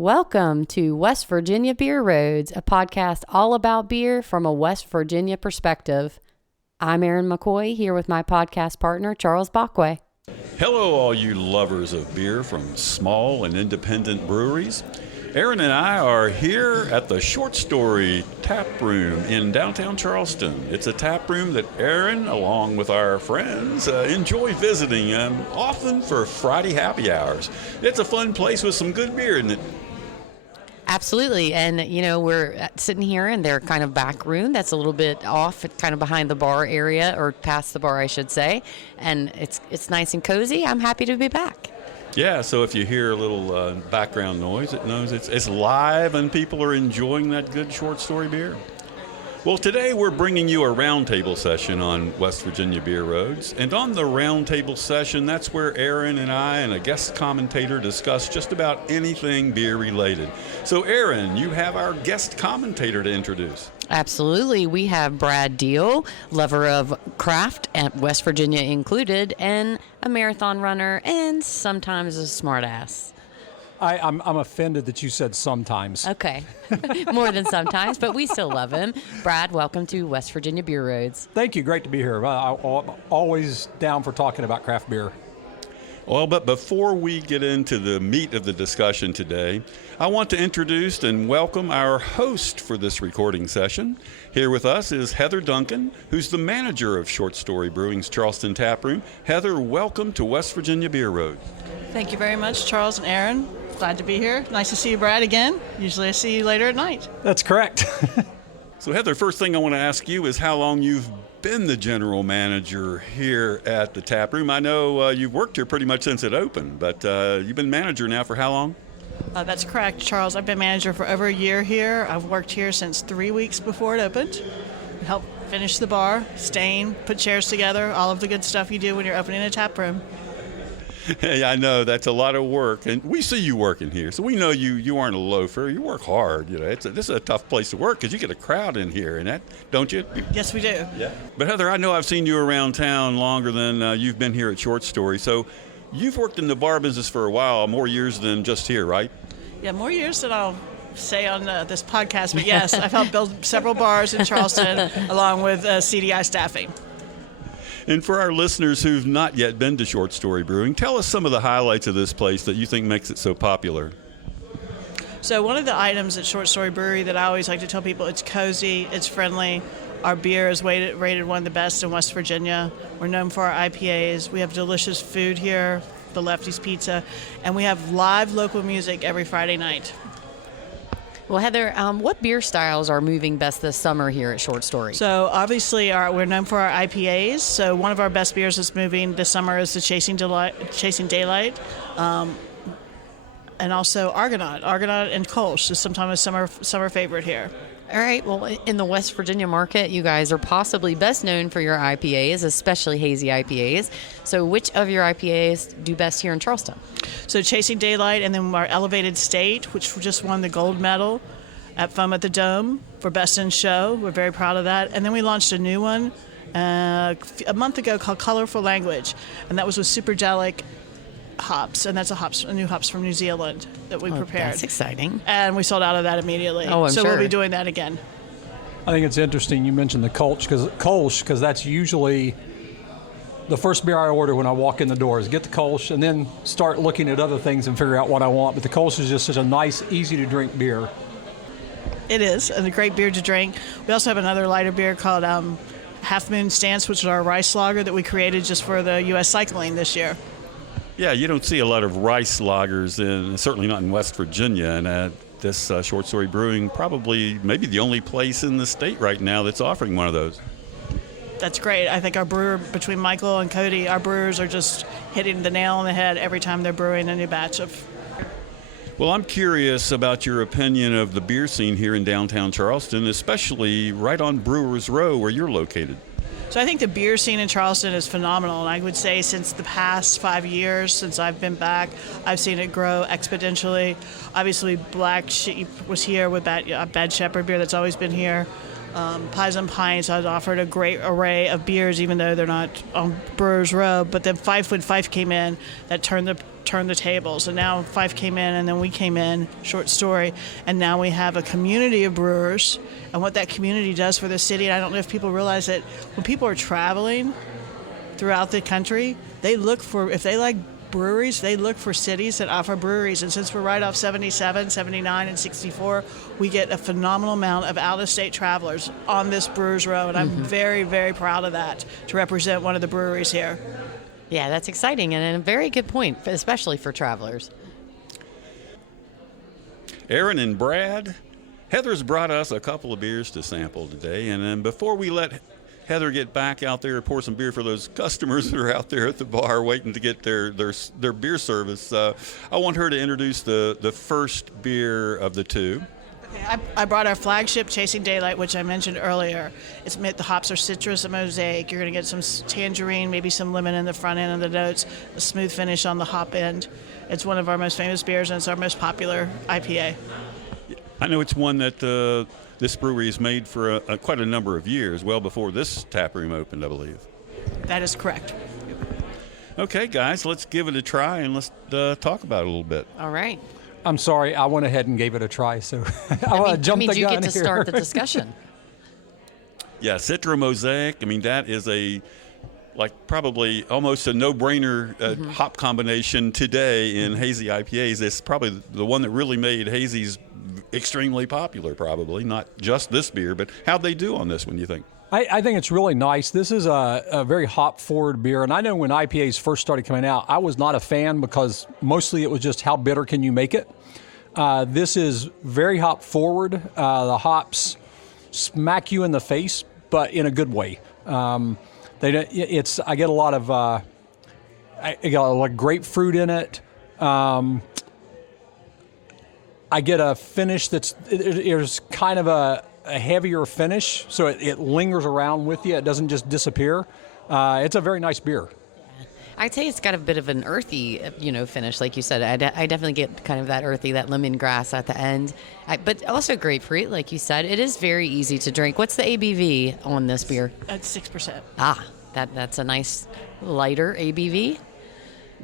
Welcome to West Virginia Beer Roads, a podcast all about beer from a West Virginia perspective. I'm Erin McCoy, here with my podcast partner, Charles Bockway. Hello, all you lovers of beer from small and independent breweries. Erin and I are here at the Short Story Tap Room in downtown Charleston. It's a tap room that Erin, along with our friends, enjoy visiting, often for Friday happy hours. It's a fun place with some good beer, isn't it? Absolutely. And, we're sitting here in their kind of back room that's a little bit off, kind of behind the bar area, or past the bar, I should say. And it's nice and cozy. I'm happy to be back. Yeah, so if you hear a little background noise, it knows it's live and people are enjoying that good short story beer. Well, today we're bringing you a roundtable session on West Virginia Beer Roads. And on the roundtable session, that's where Erin and I and a guest commentator discuss just about anything beer related. So, Erin, you have our guest commentator to introduce. Absolutely. We have Brad Deal, lover of craft, at West Virginia included, and a marathon runner, and sometimes a smartass. I'm offended that you said sometimes. Okay. More than sometimes, but we still love him. Brad, welcome to West Virginia Beer Roads. Thank you. Great to be here. I'm always down for talking about craft beer. Well, but before we get into the meat of the discussion today, I want to introduce and welcome our host for this recording session. Here with us is Heather Duncan, who's the manager of Short Story Brewing's Charleston Tap Room. Heather, welcome to West Virginia Beer Road. Thank you very much, Charles and Erin. Glad to be here. Nice to see you, Brad, again. Usually I see you later at night. That's correct. So, Heather, first thing I want to ask you is how long you've been the general manager here at the tap room. I know you've worked here pretty much since it opened, but you've been manager now for how long? That's correct, Charles. I've been manager for over a year here. I've worked here since 3 weeks before it opened. Helped finish the bar, stain, put chairs together, all of the good stuff you do when you're opening a tap room. Hey, I know that's a lot of work, and we see you working here, so we know you aren't a loafer. You work hard. This is a tough place to work because you get a crowd in here, and that, don't you? Yes, we do. Yeah. But Heather, I know I've seen you around town longer than you've been here at Short Story. So you've worked in the bar business for a while, more years than just here, right? Yeah, more years than I'll say on this podcast, but yes, I've helped build several bars in Charleston along with CDI staffing. And for our listeners who've not yet been to Short Story Brewing, tell us some of the highlights of this place that you think makes it so popular. So one of the items at Short Story Brewery that I always like to tell people, it's cozy, it's friendly. Our beer is rated one of the best in West Virginia. We're known for our IPAs. We have delicious food here, the Lefty's Pizza, and we have live local music every Friday night. Well, Heather, what beer styles are moving best this summer here at Short Story? So obviously we're known for our IPAs. So one of our best beers that's moving this summer is the Chasing Daylight, and also Argonaut and Kolsch is sometimes a summer favorite here. All right. Well, in the West Virginia market, you guys are possibly best known for your IPAs, especially hazy IPAs. So which of your IPAs do best here in Charleston? So Chasing Daylight, and then our Elevated State, which just won the gold medal at Foam at the Dome for Best in Show. We're very proud of that. And then we launched a new one a month ago called Colorful Language, and that was with Superdelic hops, and that's a new hops from New Zealand that we prepared. That's exciting. And we sold out of that immediately. Oh, I'm so sure. We'll be doing that again. I think it's interesting you mentioned the Kolsch because that's usually the first beer I order when I walk in the door is get the Kolsch and then start looking at other things and figure out what I want. But the Kolsch is just such a nice, easy-to-drink beer. It is, and a great beer to drink. We also have another lighter beer called Half Moon Stance, which is our rice lager that we created just for the U.S. cycling this year. Yeah, you don't see a lot of rice lagers, certainly not in West Virginia, and this Short Story Brewing maybe the only place in the state right now that's offering one of those. That's great. I think our brewer, between Michael and Cody, our brewers are just hitting the nail on the head every time they're brewing a new batch of. Well, I'm curious about your opinion of the beer scene here in downtown Charleston, especially right on Brewers Row where you're located. So I think the beer scene in Charleston is phenomenal, and I would say since the past 5 years, since I've been back, I've seen it grow exponentially. Obviously, Black Sheep was here with Bad Shepherd beer that's always been here. Pies and Pints has offered a great array of beers, even though they're not on Brewers Row. But then Fife, when Fife came in, that turned the tables. And now Fife came in, and then we came in, short story. And now we have a community of brewers. And what that community does for the city, and I don't know if people realize that when people are traveling throughout the country, they look for, if they like breweries, they look for cities that offer breweries. And since we're right off 77, 79, and 64, we get a phenomenal amount of out-of-state travelers on this Brewers Row, and I'm very, very proud of that, to represent one of the breweries here. Yeah, that's exciting and a very good point, especially for travelers. Aaron and Brad, Heather's brought us a couple of beers to sample today, and then before we let Heather get back out there and pour some beer for those customers that are out there at the bar waiting to get their beer service, I want her to introduce the first beer of the two. Okay, I brought our flagship Chasing Daylight, which I mentioned earlier. The hops are citrus and mosaic. You're going to get some tangerine, maybe some lemon in the front end of the notes, a smooth finish on the hop end. It's one of our most famous beers, and it's our most popular IPA. I know it's one that this brewery has made for quite a number of years, well before this tap room opened, I believe. That is correct. Okay, guys, let's give it a try and let's talk about it a little bit. All right. I'm sorry, I went ahead and gave it a try, so I want to jump the gun you get to here. start the discussion. Yeah, Citra Mosaic, I mean, that is probably almost a no-brainer hop combination today in hazy IPAs. It's probably the one that really made hazies extremely popular, probably, not just this beer, but how'd they do on this one, you think? I think it's really nice. This is a very hop-forward beer, and I know when IPAs first started coming out, I was not a fan because mostly it was just how bitter can you make it. This is very hop-forward. The hops smack you in the face, but in a good way. I get a lot of I got a lot of grapefruit in it. I get a finish there's kind of a heavier finish, so it lingers around with you. It doesn't just disappear. It's a very nice beer. I'd say it's got a bit of an earthy, finish, like you said. I definitely get kind of that earthy, that lemongrass at the end, but also grapefruit, like you said. It is very easy to drink. What's the ABV on this beer? It's 6%. That's a nice lighter ABV.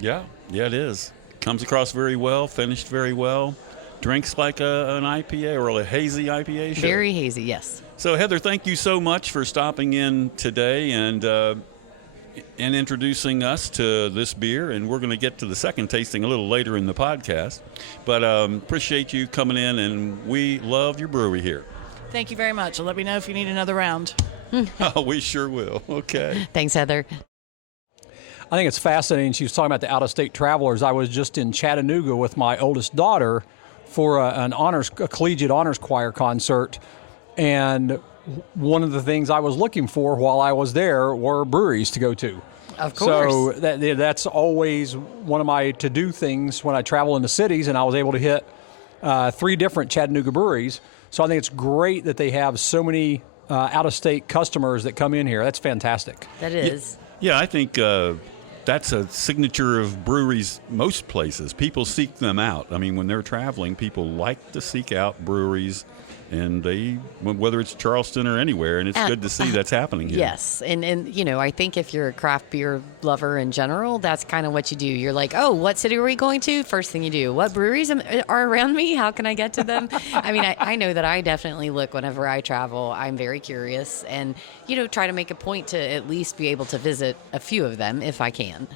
Yeah, it is. Comes across very well, finished very well. Drinks like an IPA or a hazy IPA show. Very hazy, yes. So, Heather, thank you so much for stopping in today and introducing us to this beer. And we're going to get to the second tasting a little later in the podcast. But appreciate you coming in, and we love your brewery here. Thank you very much. Let me know if you need another round. Oh, we sure will. Okay. Thanks, Heather. I think it's fascinating. She was talking about the out-of-state travelers. I was just in Chattanooga with my oldest daughter for a collegiate honors choir concert, and one of the things I was looking for while I was there were breweries to go to. Of course. So that's always one of my to-do things when I travel into cities, and I was able to hit 3 different Chattanooga breweries. So I think it's great that they have so many out-of-state customers that come in here. That's fantastic. That is. Yeah, I think that's a signature of breweries most places. People seek them out. I mean, when they're traveling, people like to seek out breweries, and whether it's Charleston or anywhere, and it's good to see that's happening here. Yes, and I think if you're a craft beer lover in general, that's kind of what you do. You're like, oh, what city are we going to? First thing you do, what breweries are around me? How can I get to them? I mean, I know that I definitely look whenever I travel. I'm very curious and, try to make a point to at least be able to visit a few of them if I can.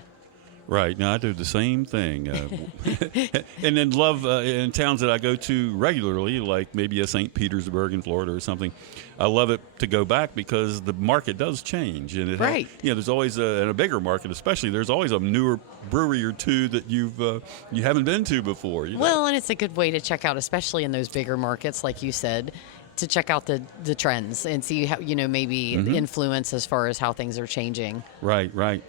Right. Now, I do the same thing. And then love in towns that I go to regularly, like maybe a St. Petersburg in Florida or something. I love it to go back because the market does change. And right. There's always a bigger market, especially. There's always a newer brewery or two that you haven't been to before. Well, and it's a good way to check out, especially in those bigger markets, like you said, to check out the trends and see how, maybe the influence as far as how things are changing. Right.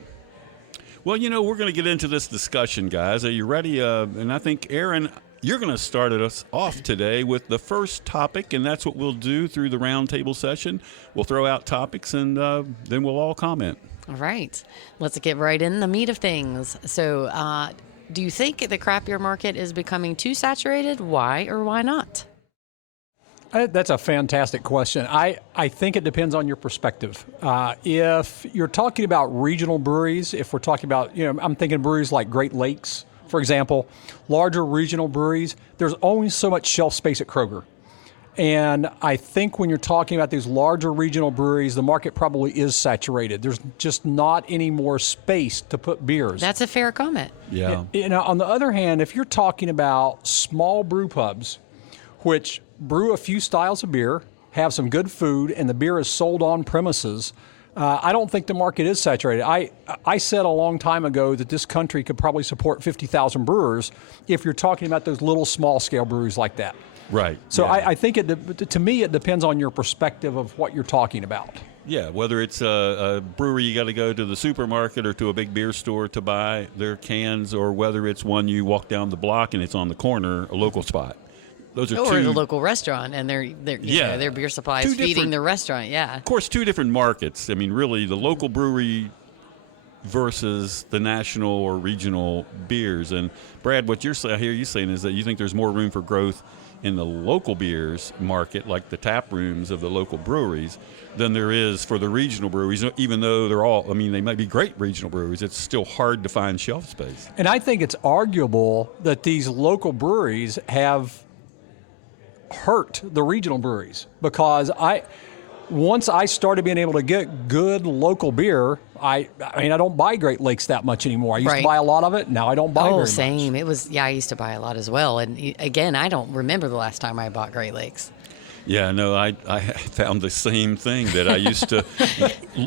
Well, we're going to get into this discussion, guys. Are you ready? And I think, Aaron, you're going to start us off today with the first topic, and that's what we'll do through the roundtable session. We'll throw out topics, and then we'll all comment. All right. Let's get right in the meat of things. So do you think the craft beer market is becoming too saturated? Why or why not? That's a fantastic question. I think it depends on your perspective. If you're talking about regional breweries, if we're talking about, I'm thinking breweries like Great Lakes, for example, larger regional breweries, there's only so much shelf space at Kroger. And I think when you're talking about these larger regional breweries, the market probably is saturated. There's just not any more space to put beers. That's a fair comment. Yeah. On the other hand, if you're talking about small brew pubs, which brew a few styles of beer, have some good food, and the beer is sold on premises, I don't think the market is saturated. I said a long time ago that this country could probably support 50,000 brewers if you're talking about those little small-scale breweries like that. Right. So yeah. I think, to me, it depends on your perspective of what you're talking about. Yeah, whether it's a brewery you got to go to the supermarket or to a big beer store to buy their cans, or whether it's one you walk down the block and it's on the corner, a local spot. Those are or the local restaurant, and their beer supply is feeding the restaurant. Yeah, of course, two different markets. I mean, really, the local brewery versus the national or regional beers. And Brad, what I hear you saying is that you think there's more room for growth in the local beers market, like the tap rooms of the local breweries, than there is for the regional breweries. Even though they might be great regional breweries, it's still hard to find shelf space. And I think it's arguable that these local breweries have hurt the regional breweries, because once I started being able to get good local beer, I don't buy Great Lakes that much anymore. I used to buy a lot of it. Now I don't buy very much. Same. It was, I used to buy a lot as well. And again, I don't remember the last time I bought Great Lakes. Yeah, no, I found the same thing, that I used to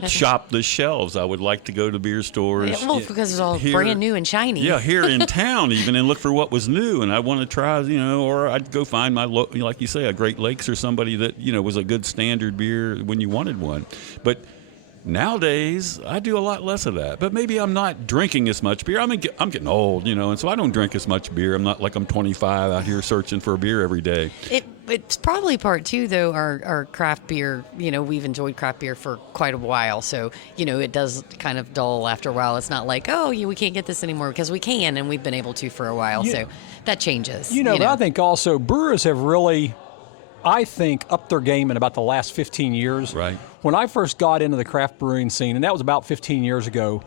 shop the shelves. I would like to go to beer stores. Yeah, because it's all brand new and shiny. Yeah, here in town even, and look for what was new. And I want to try, or I'd go find like you say, a Great Lakes or somebody that, was a good standard beer when you wanted one. But nowadays, I do a lot less of that. But maybe I'm not drinking as much beer. I'm getting old, and so I don't drink as much beer. I'm not like I'm 25 out here searching for a beer every day. It's probably part two, though, our craft beer. We've enjoyed craft beer for quite a while. So, it does kind of dull after a while. It's not like, we can't get this anymore, because we can, and we've been able to for a while. So that changes. But I think also brewers have really, upped their game in about the last 15 years. Right. When I first got into the craft brewing scene, and that was about 15 years ago,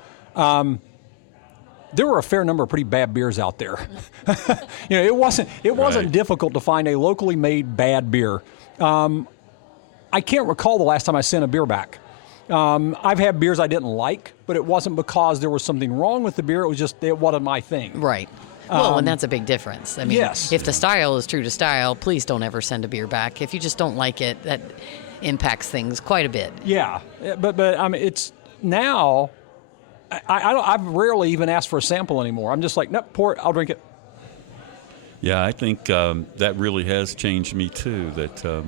there were a fair number of pretty bad beers out there. It wasn't difficult to find a locally made bad beer. I can't recall the last time I sent a beer back. I've had beers I didn't like, but it wasn't because there was something wrong with the beer. It was just, it wasn't my thing. Right. Well, and that's a big difference. I mean, yes. If the style is true to style, please don't ever send a beer back. If you just don't like it, that impacts things quite a bit. Yeah, but it's now. I've rarely even asked for a sample anymore. I'm just like, nope, pour it, I'll drink it. Yeah, I think that really has changed me too. That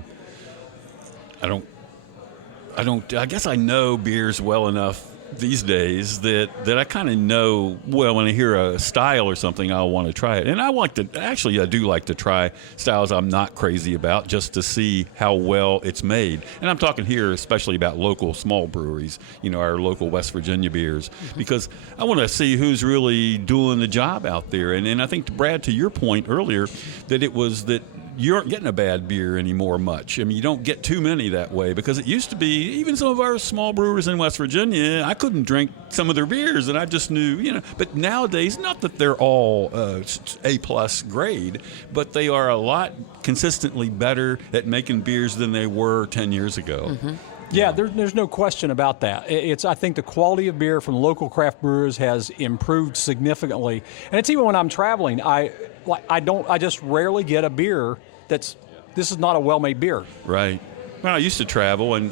I guess I know beers well enough these days that I kind of know, well, when I hear a style or something, I'll want to try it. And I do like to try styles I'm not crazy about, just to see how well it's made. And I'm talking here especially about local small breweries, our local West Virginia beers, because I want to see who's really doing the job out there. And I think, Brad, to your point earlier, that it was that you aren't getting a bad beer anymore much. I mean, you don't get too many that way, because it used to be, even some of our small brewers in West Virginia, I couldn't drink some of their beers, and I just knew, but nowadays, not that they're all A+ grade, but they are a lot consistently better at making beers than they were 10 years ago. Mm-hmm. Yeah, there's no question about that. I think the quality of beer from local craft brewers has improved significantly, and it's even when I'm traveling, I just rarely get a beer this is not a well-made beer. Right. Well, I used to travel, and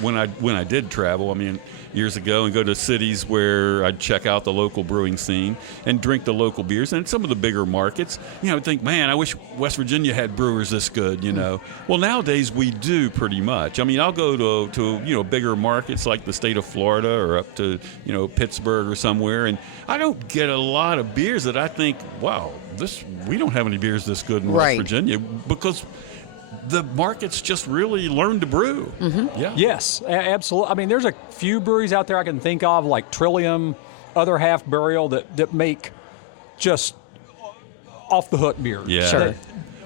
when I did travel, years ago, and go to cities where I'd check out the local brewing scene and drink the local beers. And some of the bigger markets, I'd think, man, I wish West Virginia had brewers this good, Well, nowadays we do pretty much. I'll go to bigger markets like the state of Florida or up to, Pittsburgh or somewhere, and I don't get a lot of beers that I think, wow, we don't have any beers this good in West Virginia, because the market's just really learned to brew. Mm-hmm. Yeah. Yes, absolutely. There's a few breweries out there I can think of, like Trillium, Other Half Burial, that make just off the hook beer. Yeah. Sure.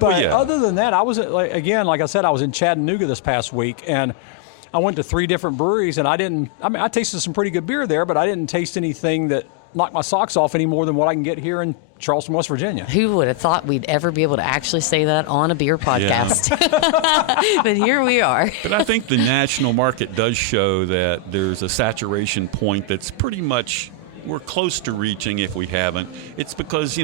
But yeah. other than that, I was like I said, I was in Chattanooga this past week, and I went to 3 different breweries, and I tasted some pretty good beer there, but I didn't taste anything that knocked my socks off any more than what I can get here in Charleston, West Virginia. Who would have thought we'd ever be able to actually say that on a beer podcast? Yeah. But here we are. But I think the national market does show that there's a saturation point that's pretty much we're close to reaching if we haven't. It's because,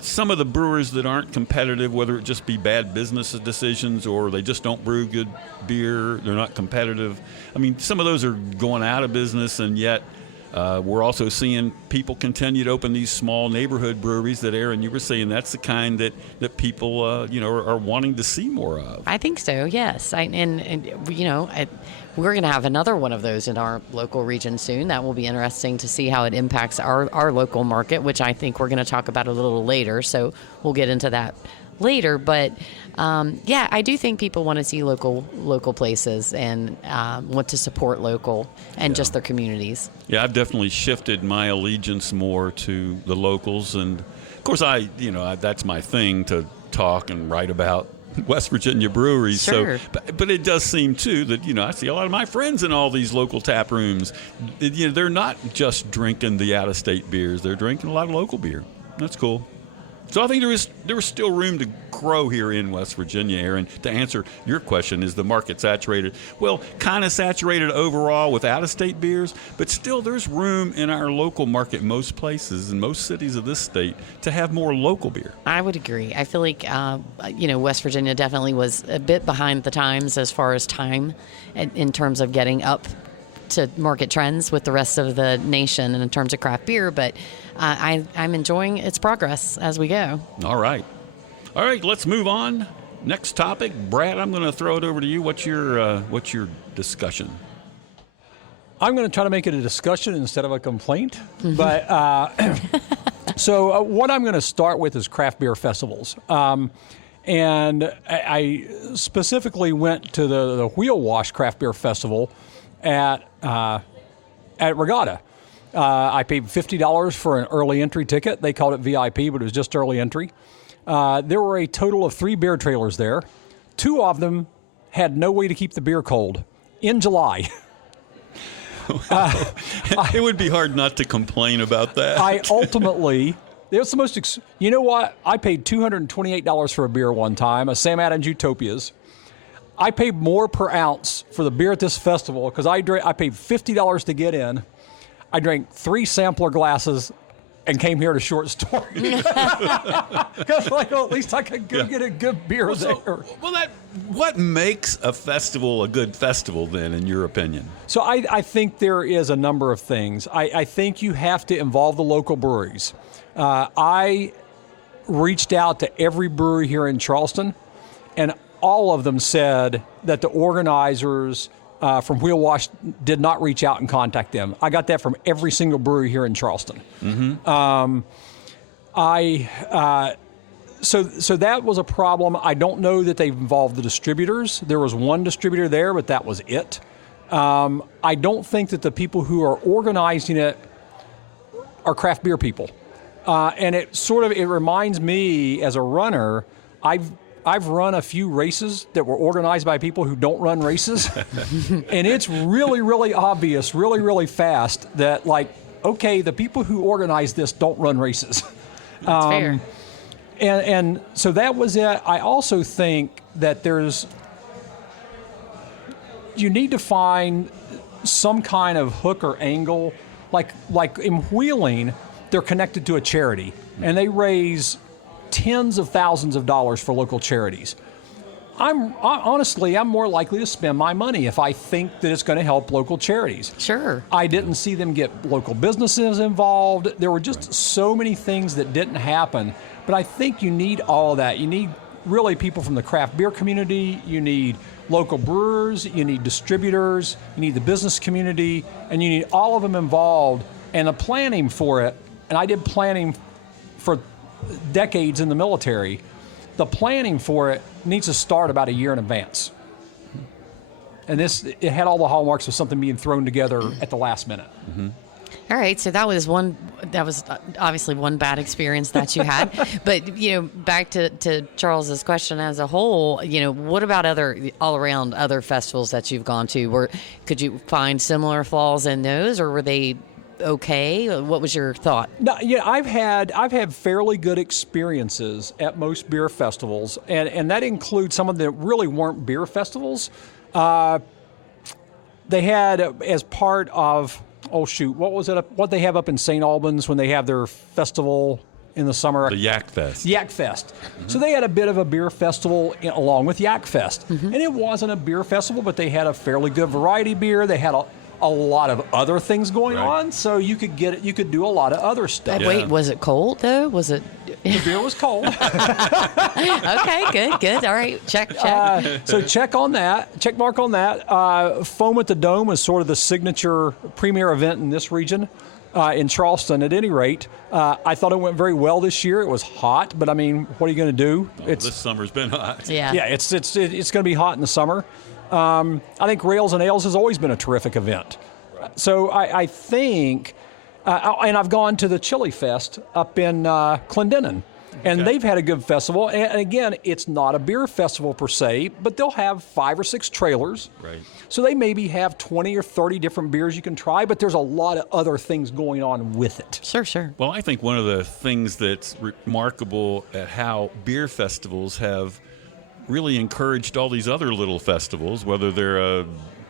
some of the brewers that aren't competitive, whether it just be bad business decisions or they just don't brew good beer, they're not competitive. I mean, some of those are going out of business, and yet we're also seeing people continue to open these small neighborhood breweries that, Aaron, you were saying that's the kind that people, are wanting to see more of. I think so, yes. We're going to have another one of those in our local region soon. That will be interesting to see how it impacts our local market, which I think we're going to talk about a little later. So we'll get into that later. But I do think people want to see local places and want to support local and just their communities. Yeah, I've definitely shifted my allegiance more to the locals, and of course that's my thing to talk and write about West Virginia breweries. Sure. So, but it does seem too that I see a lot of my friends in all these local tap rooms. They're not just drinking the out-of-state beers; they're drinking a lot of local beer. That's cool. So I think there is still room to grow here in West Virginia, Aaron. To answer your question, is the market saturated? Well, kind of saturated overall with out-of-state beers, but still there's room in our local market, most places in most cities of this state, to have more local beer. I would agree. I feel like, West Virginia definitely was a bit behind the times as far as time in terms of getting up to market trends with the rest of the nation and in terms of craft beer, but I'm enjoying its progress as we go. All right, let's move on. Next topic, Brad, I'm going to throw it over to you. What's your discussion? I'm going to try to make it a discussion instead of a complaint. But so what I'm going to start with is craft beer festivals. And I specifically went to the Wheel Wash Craft Beer Festival at Regatta. I paid $50 for an early entry ticket. They called it VIP, but it was just early entry. There were a total of 3 beer trailers there. 2 of them had no way to keep the beer cold in July. It would be hard not to complain about that. I ultimately, it was the most, you know what? I paid $228 for a beer one time, a Sam Adams Utopias. I paid more per ounce for the beer at this festival because I paid $50 to get in. I drank 3 sampler glasses and came here to Short Story. Because at least I could go get a good beer there. What makes a festival a good festival then, in your opinion? So I think there is a number of things. I think you have to involve the local breweries. I reached out to every brewery here in Charleston, and all of them said that the organizers from Wheel Wash did not reach out and contact them. I got that from every single brewery here in Charleston. Mm-hmm. So that was a problem. I don't know that they involved the distributors. There was one distributor there, but that was it. I don't think that the people who are organizing it are craft beer people. And it reminds me as a runner, I've run a few races that were organized by people who don't run races. And it's really, really obvious, really, really fast that, the people who organize this don't run races. That's fair. And so that was it. I also think that you need to find some kind of hook or angle. Like in Wheeling, they're connected to a charity, and they raise tens of thousands of dollars for local charities. I'm more likely to spend my money if I think that it's going to help local charities. Sure. I didn't see them get local businesses involved. There were just so many things that didn't happen. But I think you need all of that. You need really people from the craft beer community. You need local brewers. You need distributors. You need the business community. And you need all of them involved. And the planning for it, and I did planning for decades in the military, the planning for it needs to start about a year in advance. And it had all the hallmarks of something being thrown together at the last minute. Mm-hmm. All right, so that was obviously one bad experience that you had. But, back to Charles's question as a whole, what about all around other festivals that you've gone to? Could you find similar flaws in those, or were they okay? What was your thought? No, yeah, I've had fairly good experiences at most beer festivals, and that includes some of them that really weren't beer festivals. They had, as part of, what was it? What they have up in St. Albans when they have their festival in the summer? The Yak Fest. Yak Fest. Mm-hmm. So they had a bit of a beer festival along with Yak Fest. Mm-hmm. And it wasn't a beer festival, but they had a fairly good variety beer. They had a lot of other things going on, so you could do a lot of other stuff. Wait, was it cold though? Was it? The beer was cold. Okay, good. All right, check. So check mark on that. Foam at the Dome was sort of the signature premier event in this region, in Charleston. At any rate, I thought it went very well this year. It was hot, but I mean, what are you going to do? This summer's been hot. Yeah, it's going to be hot in the summer. I think Rails and Ales has always been a terrific event. So I think, and I've gone to the Chili Fest up in Clendenin, and they've had a good festival. And again, it's not a beer festival per se, but they'll have 5 or 6 trailers. Right. So they maybe have 20 or 30 different beers you can try, but there's a lot of other things going on with it. Sure. Well, I think one of the things that's remarkable at how beer festivals have really encouraged all these other little festivals, whether they're a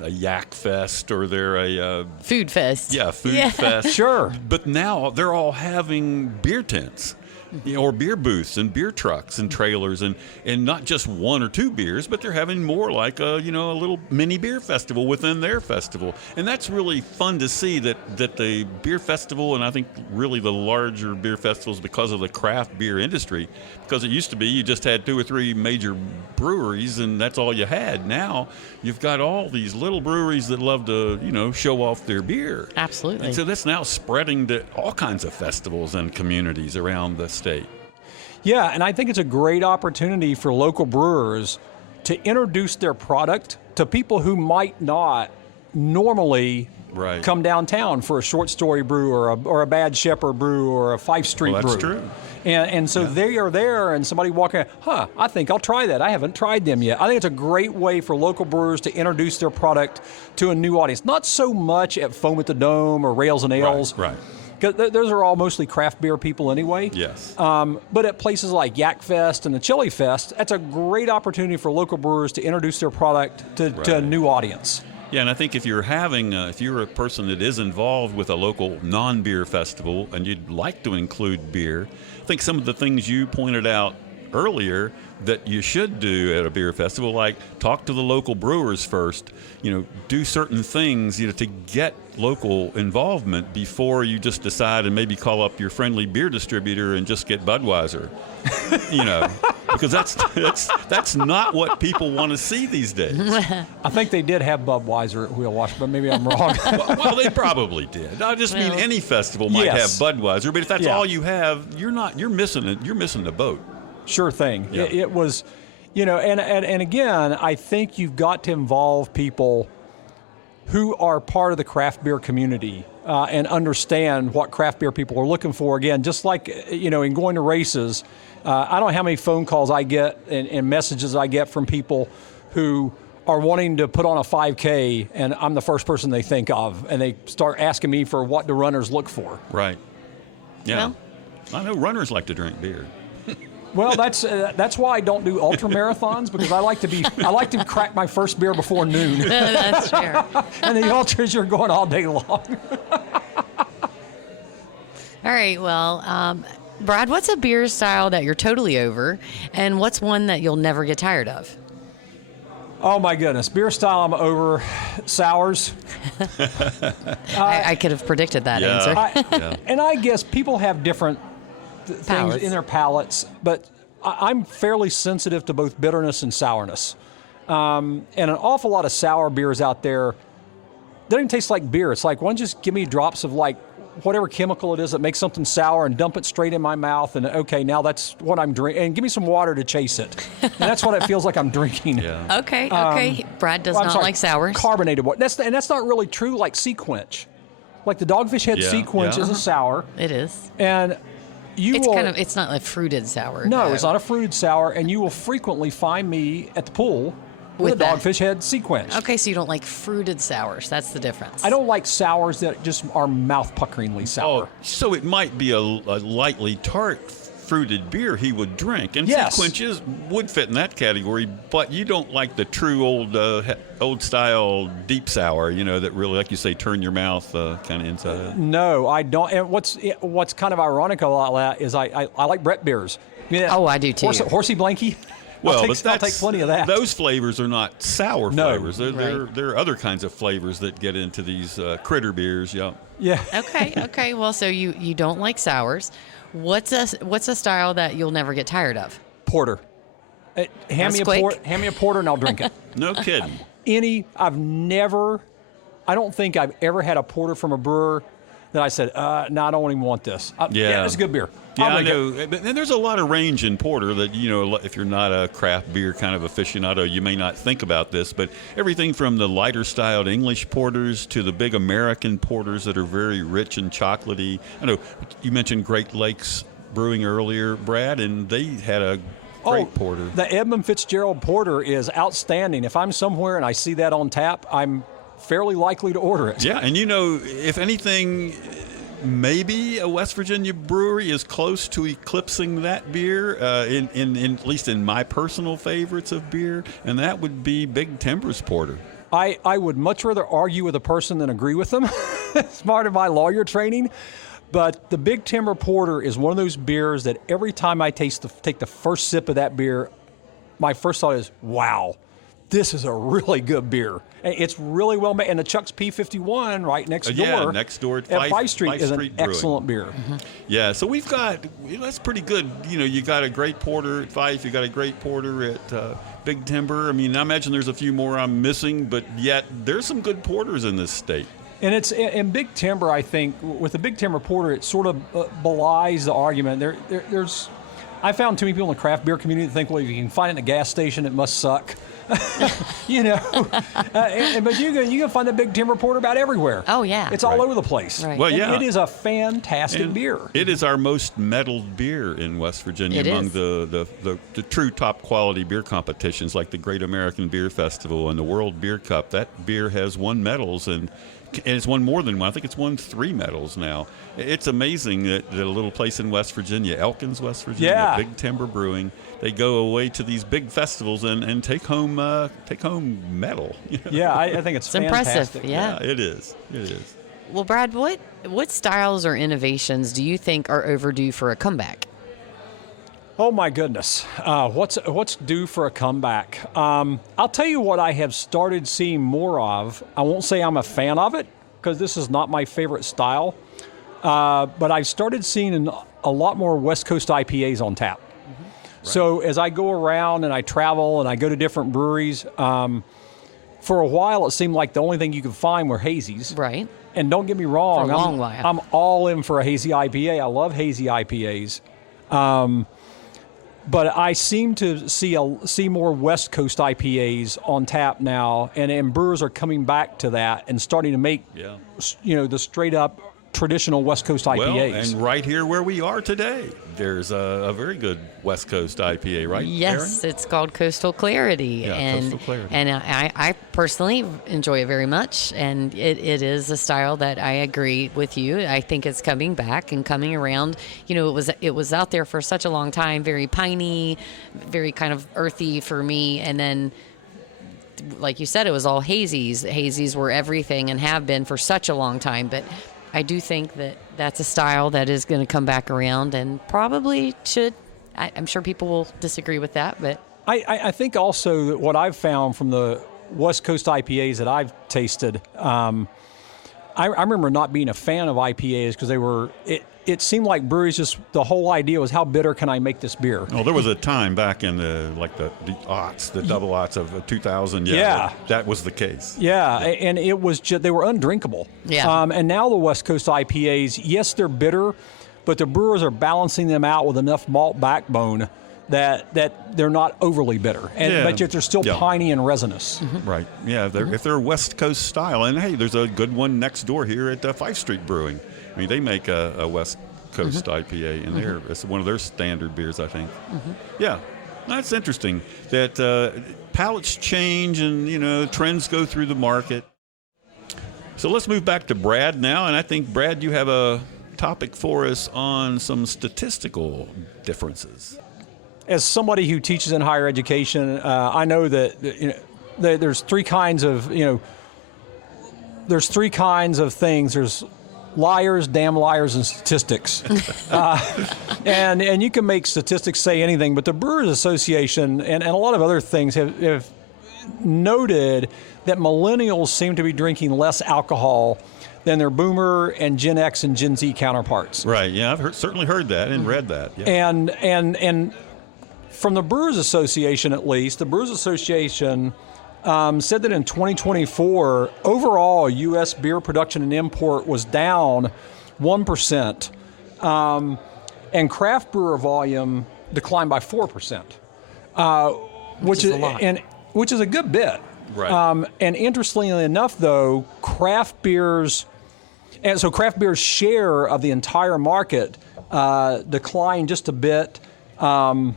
Yak Fest or they're a Food Fest. Yeah, Food Fest. Sure. But now they're all having beer tents. Or beer booths and beer trucks and trailers and not just 1 or 2 beers, but they're having more like a little mini beer festival within their festival. And that's really fun to see that the beer festival, and I think really the larger beer festivals because of the craft beer industry, because it used to be you just had 2 or 3 major breweries and that's all you had. Now you've got all these little breweries that love to, show off their beer. Absolutely. And so that's now spreading to all kinds of festivals and communities around the state. Yeah, and I think it's a great opportunity for local brewers to introduce their product to people who might not normally come downtown for a short story brew or a Bad Shepherd brew or a Fife Street brew. That's true. And so they are there, and somebody walking, I think I'll try that. I haven't tried them yet. I think it's a great way for local brewers to introduce their product to a new audience. Not so much at Foam at the Dome or Rails and Ales. Right. Because those are all mostly craft beer people anyway. Yes. But at places like Yak Fest and the Chili Fest, that's a great opportunity for local brewers to introduce their product to a new audience. Yeah, and I think if you're a person that is involved with a local non-beer festival and you'd like to include beer, I think some of the things you pointed out earlier that you should do at a beer festival, like talk to the local brewers first, do certain things, to get local involvement before you just decide and maybe call up your friendly beer distributor and just get Budweiser, because that's not what people want to see these days. I think they did have Budweiser at Wheel Wash, but maybe I'm wrong. well, they probably did. I just mean any festival might have Budweiser, but if that's all you have, you're missing it. You're missing the boat. Sure thing. Yeah. It was, and again, I think you've got to involve people who are part of the craft beer community and understand what craft beer people are looking for. Again, just like, in going to races, I don't know how many phone calls I get and messages I get from people who are wanting to put on a 5K, and I'm the first person they think of, and they start asking me for what the runners look for. Right. Yeah. Well, I know runners like to drink beer. Well, that's why I don't do ultra marathons, because I like to crack my first beer before noon. That's fair. And the ultras, you're going all day long. All right. Well, Brad, what's a beer style that you're totally over, and what's one that you'll never get tired of? Oh my goodness, beer style I'm over. Sours. I could have predicted that answer. And I guess people have different things in their palates, but I'm fairly sensitive to both bitterness and sourness. And an awful lot of sour beers out there, they don't even taste like beer. It's like, why don't you just give me drops of like whatever chemical it is that makes something sour and dump it straight in my mouth, and okay, now that's what I'm drinking. And give me some water to chase it. And that's what it feels like I'm drinking. Yeah. Okay. Brad does not like sours. Carbonated water. That's not really true, like Sea Quench. Like the Dogfish Head Yeah, Sequence yeah. is a sour, It is. and It's not a fruited sour. No, though. it's not a fruited sour, and you will frequently find me at the pool with a With that. Dogfish Head Sequence. Okay, so you don't like fruited sours. That's the difference. I don't like sours that just are mouth-puckeringly sour. Oh, so it might be a lightly tart fruited beer he would drink, and Yes. Sequences would fit in that category. But you don't like the true old style deep sour, that really, like you say, turn your mouth kind of inside out. No, I don't. And what's kind of ironic about that is I like Brett beers. Oh, I do too. Horsey Blanky. Well, I'll but take plenty of that. Those flavors are not sour No. flavors. There Right. are other kinds of flavors that get into these critter beers. Yeah. Yeah. Okay. Well, so you don't like sours. What's a style that you'll never get tired of? Porter. Hand me quick. a porter and I'll drink it. No kidding. I don't think I've ever had a porter from a brewer that I said, no, I don't even want this. Yeah. It's a good beer. Yeah, I'll I drink it. know. And there's a lot of range in porter that, if you're not a craft beer kind of aficionado, you may not think about this, but everything from the lighter styled English porters to the big American porters that are very rich and chocolatey. I know you mentioned Great Lakes Brewing earlier, Brad, and they had a great porter. The Edmund Fitzgerald Porter is outstanding. If I'm somewhere and I see that on tap, I'm fairly likely to order it. Yeah, and if anything, maybe a West Virginia brewery is close to eclipsing that beer, in at least in my personal favorites of beer, and that would be Big Timber's porter. I would much rather argue with a person than agree with them. It's part of my lawyer training. But the Big Timber Porter is one of those beers that every time I take the first sip of that beer, my first thought is, wow, this is a really good beer. It's really well made. And the Chuck's P51 right next door. Yeah, next door at Fife Street Fife is Street an Brewing. excellent beer. Yeah, so that's pretty good. You got a great porter at Fife, you got a great porter at Big Timber. I mean, I imagine there's a few more I'm missing, but yet there's some good porters in this state. And it's in Big Timber, I think, with the Big Timber Porter, it sort of belies the argument. There's I found too many people in the craft beer community that think, well, if you can find it in a gas station, it must suck. But you can find the Big Timber Porter about everywhere. Oh, yeah. It's all over the place. Right. Well, And yeah. it is a fantastic And beer. It is our most medaled beer in West Virginia It among is. the true top quality beer competitions like the Great American Beer Festival and the World Beer Cup. That beer has won medals and it's won more than one. I think it's won 3 medals now. It's amazing that a little place in West Virginia, Elkins, West Virginia, Yeah. Big Timber Brewing, they go away to these big festivals and take home medal. Yeah, I think it's impressive. fantastic. Yeah. It is. It is. Well, Brad, what styles or innovations do you think are overdue for a comeback? Oh my goodness, what's due for a comeback? I'll tell you what I have started seeing more of. I won't say I'm a fan of it because this is not my favorite style, but I've started seeing a lot more West Coast IPAs on tap. Mm-hmm. Right. So as I go around and I travel and I go to different breweries, for a while it seemed like the only thing you could find were hazies. Right. And don't get me wrong, For a long while. I'm all in for a hazy IPA. I love hazy IPAs. But I seem to see more West Coast IPAs on tap now, and brewers are coming back to that and starting to make, the straight up traditional West Coast IPAs. Well, and right here where we are today, there's a very good West Coast IPA, right? Yes, Aaron? it's called Coastal Clarity. Yeah, and, Coastal Clarity. And I personally enjoy it very much, and it is a style that I agree with you. I think it's coming back and coming around. It was out there for such a long time, very piney, very kind of earthy for me, and then like you said, it was all hazies. Hazies were everything and have been for such a long time, but I do think that that's a style that is going to come back around and probably should. I'm sure people will disagree with that, but I think also that what I've found from the West Coast IPAs that I've tasted, I remember not being a fan of IPAs because it seemed like breweries the whole idea was how bitter can I make this beer? Oh, there was a time back in the aughts, the double aughts of 2000. Yeah. That was the case. Yeah, and it was they were undrinkable. Yeah. And now the West Coast IPAs, yes, they're bitter, but the brewers are balancing them out with enough malt backbone that they're not overly bitter, but yet they're still piney and resinous. Right. Yeah. If they're West Coast style, and hey, there's a good one next door here at 5th Street Brewing. I mean, they make a West Coast IPA, and it's one of their standard beers, I think. Yeah. That's interesting that palates change and, trends go through the market. So let's move back to Brad now. And I think, Brad, you have a topic for us on some statistical differences. As somebody who teaches in higher education, I know that there's three kinds of things. There's liars, damn liars, and statistics. And you can make statistics say anything, but the Brewers Association and a lot of other things have noted that millennials seem to be drinking less alcohol than their boomer and Gen X and Gen Z counterparts. Right, yeah, I've certainly heard that and read that. Yeah. And from the Brewers Association, at least, the Brewers Association said that in 2024, overall U.S. beer production and import was down 1%, and craft brewer volume declined by 4%, which is a lot. Which is a good bit. Right. And interestingly enough, though, craft beer's share of the entire market declined just a bit. But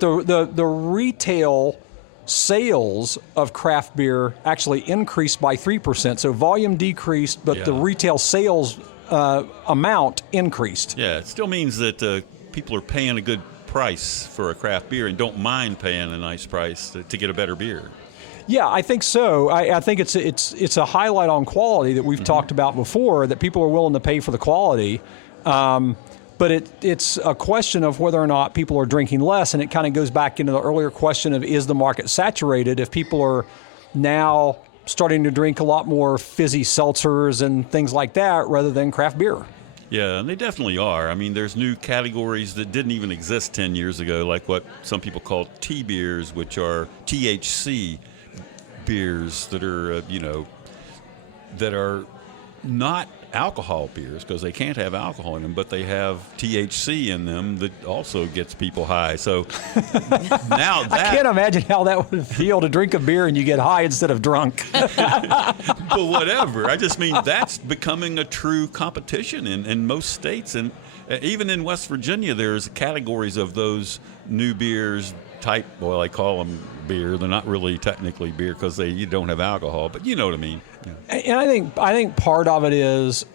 the retail sales of craft beer actually increased by 3%. So volume decreased, but the retail sales amount increased. Yeah, it still means that people are paying a good price for a craft beer and don't mind paying a nice price to get a better beer. Yeah, I think so. I think it's a highlight on quality that we've talked about before, that people are willing to pay for the quality. But it's a question of whether or not people are drinking less, and it kind of goes back into the earlier question of, is the market saturated? If people are now starting to drink a lot more fizzy seltzers and things like that rather than craft beer. Yeah, and they definitely are. I mean, there's new categories that didn't even exist 10 years ago, like what some people call tea beers, which are THC beers that are, that are not alcohol beers because they can't have alcohol in them, but they have THC in them that also gets people high. So now I can't imagine how that would feel to drink a beer and you get high instead of drunk. But whatever. I just mean that's becoming a true competition in most states. And even in West Virginia, there's categories of those new beers type, well, I call them beer. They're not really technically beer because you don't have alcohol, but you know what I mean. Yeah. And I think part of it is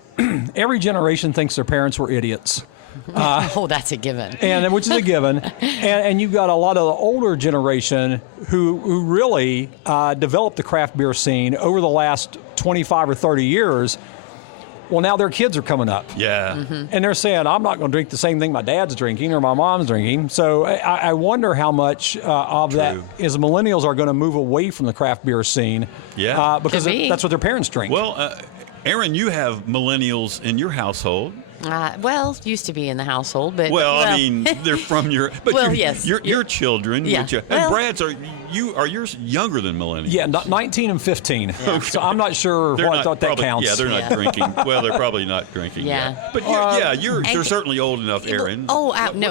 every generation thinks their parents were idiots. That's a given. Which is a given. And you've got a lot of the older generation who really developed the craft beer scene over the last 25 or 30 years. Well, now their kids are coming up. Yeah. Mm-hmm. And they're saying, I'm not going to drink the same thing my dad's drinking or my mom's drinking. So I wonder how much of that is millennials are going to move away from the craft beer scene. Yeah. Because that's what their parents drink. Well, Aaron, you have millennials in your household. Used to be in the household, but I mean, they're from your. But yes, your children. Yeah. And Brad's are yours younger than millennials? Yeah, 19 and 15. Yeah. So I'm not sure what that counts. Yeah, they're not drinking. Well, they're probably not drinking. Yeah, but they're certainly old enough, Aaron.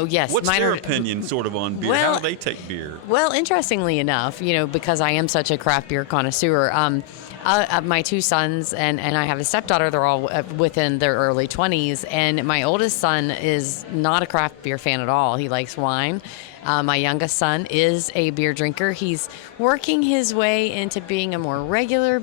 Yes. What's their opinion, sort of, on beer? How do they take beer? Well, interestingly enough, because I am such a craft beer connoisseur. My two sons and I have a stepdaughter, they're all within their early 20s, and my oldest son is not a craft beer fan at all. He likes wine. My youngest son is a beer drinker. He's working his way into being a more regular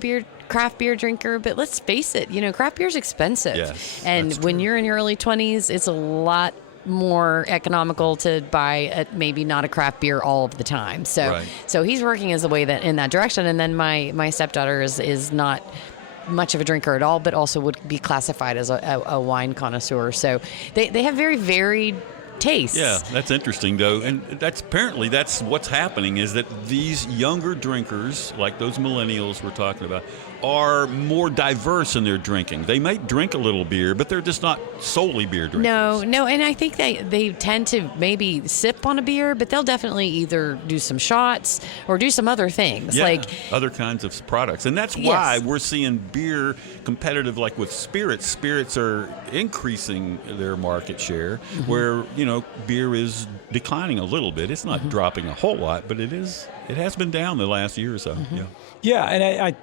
craft beer drinker, but let's face it, craft beer's expensive. Yes, and when you're in your early 20s, it's a lot more economical to buy maybe not a craft beer all of the time. So he's working his way in that direction. And then my stepdaughter is not much of a drinker at all, but also would be classified as a wine connoisseur. So they have very varied tastes. Yeah, that's interesting, though. And that's what's happening, is that these younger drinkers, like those millennials we're talking about, are more diverse in their drinking. They might drink a little beer, but they're just not solely beer drinkers. No, and I think they tend to maybe sip on a beer, but they'll definitely either do some shots or do some other things. Yeah, like other kinds of products. And that's Yes. why we're seeing beer competitive, like with spirits. Spirits are increasing their market share, where, beer is declining a little bit. It's not dropping a whole lot, but it has been down the last year or so. Yeah. Yeah, and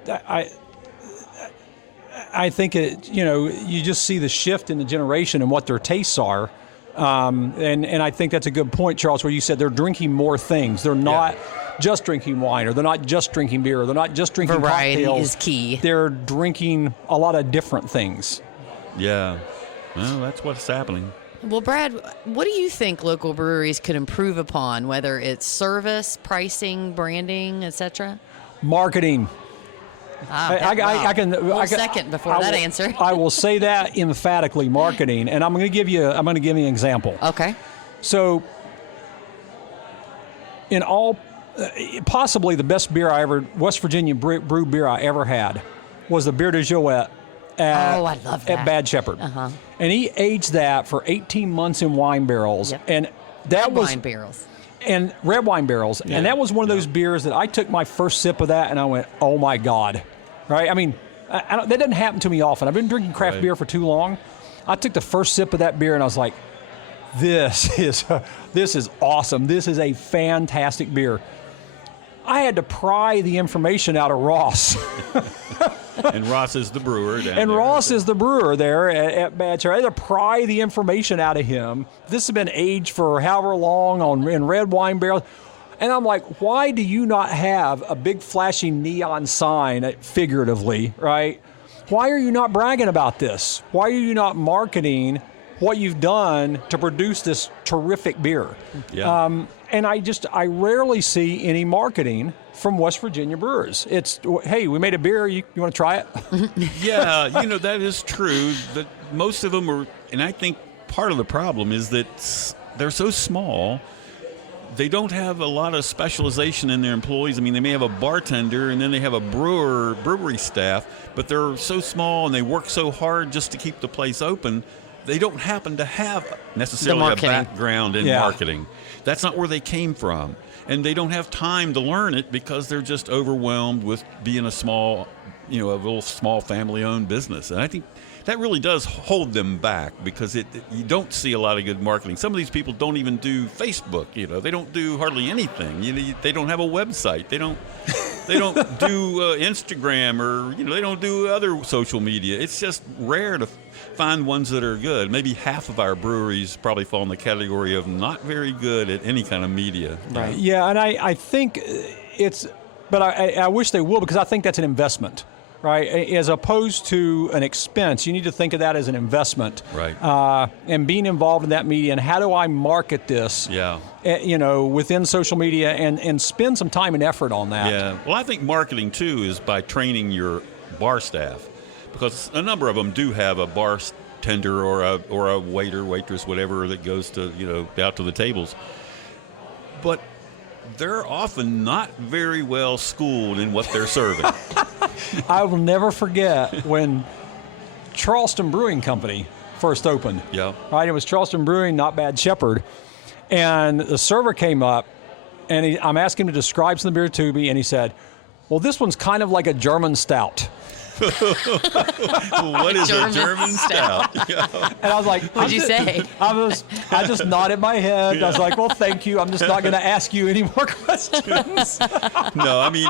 I think you just see the shift in the generation and what their tastes are, and I think that's a good point, Charles, where you said they're drinking more things. They're not just drinking wine, or they're not just drinking beer, or they're not just drinking variety cocktails. is key. They're drinking a lot of different things. Yeah. Well, that's what's happening. Well, Brad, what do you think local breweries could improve upon, whether it's service, pricing, branding, etc.? Marketing. I can second before that answer. I will say that emphatically, marketing, and I'm going to give you an example. Okay. So, in all, possibly the best West Virginia brew beer I ever had was the Beer de Jouet I love that. at Bad Shepherd. Uh-huh. And he aged that for 18 months in wine barrels. Yep. And that was Wine barrels. and red wine barrels. Yeah. And that was one of those beers that I took my first sip of that and I went, oh my God. Right? I mean, that doesn't happen to me often. I've been drinking craft beer for too long. I took the first sip of that beer and I was like, this is awesome. This is a fantastic beer. I had to pry the information out of Ross. And Ross is the brewer down And there. Ross is the brewer there at Bad Shepherd. I had to pry the information out of him. This has been aged for however long in red wine barrels. And I'm like, why do you not have a big flashing neon sign, figuratively, right? Why are you not bragging about this? Why are you not marketing what you've done to produce this terrific beer? Yeah. And I rarely see any marketing from West Virginia brewers. It's, hey, we made a beer, you want to try it? Yeah, that is true. That most of them are, and I think part of the problem is that they're so small. They don't have a lot of specialization in their employees. I mean, they may have a bartender and then they have a brewery staff, but they're so small and they work so hard just to keep the place open. They don't happen to have necessarily a background in marketing. That's not where they came from. And they don't have time to learn it because they're just overwhelmed with being a little small family-owned business. And I think that really does hold them back because you don't see a lot of good marketing. Some of these people don't even do Facebook. They don't do hardly anything. They don't have a website. They don't do Instagram, or they don't do other social media. It's just rare to find ones that are good. Maybe half of our breweries probably fall in the category of not very good at any kind of media. Right. Yeah, and I think but I wish they will, because I think that's an investment, right? As opposed to an expense. You need to think of that as an investment. Right. And being involved in that media, and how do I market this? Yeah. Within social media, and spend some time and effort on that. Yeah. Well, I think marketing too is by training your bar staff, because a number of them do have a bartender or a waiter, waitress, whatever, that goes to out to the tables. But they're often not very well schooled in what they're serving. I will never forget when Charleston Brewing Company first opened. Yeah. Right, it was Charleston Brewing, not Bad Shepherd. And the server came up, and I'm asking him to describe some of the beer to me, and he said, well, this one's kind of like a German stout. What is a German stout? Yeah. And I was like, What'd you say? I just nodded my head. I was like, well, thank you. I'm just not going to ask you any more questions. No, I mean,